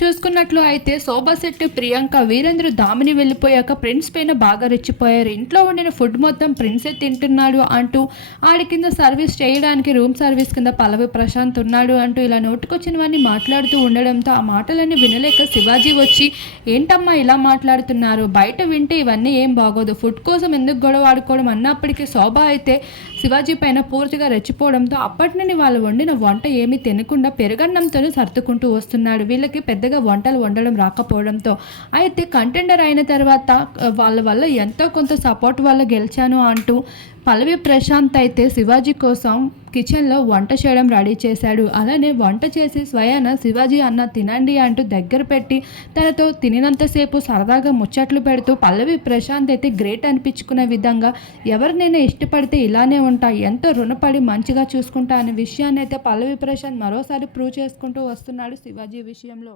చూసుకున్నట్లు అయితే శోభాశెట్టి ప్రియాంక వీరేంద్ర దామిని వెళ్ళిపోయాక ప్రిన్స్ పైన బాగా రెచ్చిపోయారు. ఇంట్లో ఉండిన ఫుడ్ మొత్తం ప్రిన్సే తింటున్నాడు అంటూ ఆడి కింద సర్వీస్ చేయడానికి రూమ్ సర్వీస్ కింద పల్లవి ప్రశాంత్ ఉన్నాడు అంటూ ఇలా నోటుకొచ్చినవన్నీ మాట్లాడుతూ ఉండడంతో ఆ మాటలన్నీ వినలేక శివాజీ వచ్చి ఏంటమ్మా ఇలా మాట్లాడుతున్నారు? బయట వింటే ఇవన్నీ ఏం బాగోదు. ఫుడ్ కోసం ఎందుకు గొడవ ఆడుకోవడం? అన్నప్పటికీ శోభ అయితే శివాజీ పైన పూర్తిగా రెచ్చిపోవడంతో అప్పటి నుండి వాళ్ళు వండిన వంట ఏమీ తినకుండా పెరుగన్నంతోనే సర్దుకుంటూ వస్తున్నాడు. వీళ్ళకి పెద్ద పెద్దగా వంటలు వండడం రాకపోవడంతో అయితే కంటెండర్ అయిన తర్వాత వాళ్ళ వల్ల ఎంతో కొంత సపోర్ట్ వల్ల గెలిచాను అంటూ పల్లవి ప్రశాంత్ అయితే శివాజీ కోసం కిచెన్లో వంట చేయడం రెడీ చేశాడు. అలానే వంట చేసి స్వయాన శివాజీ అన్న తినండి అంటూ దగ్గర పెట్టి తనతో తినినంతసేపు సరదాగా ముచ్చట్లు పెడుతూ పల్లవి ప్రశాంత్ అయితే గ్రేట్ అనిపించుకునే విధంగా ఎవరినైనా ఇష్టపడితే ఇలానే ఉంటా ఎంతో రుణపడి మంచిగా చూసుకుంటా అనే విషయాన్ని అయితే పల్లవి ప్రశాంత్ మరోసారి ప్రూవ్ చేసుకుంటూ వస్తున్నాడు శివాజీ విషయంలో.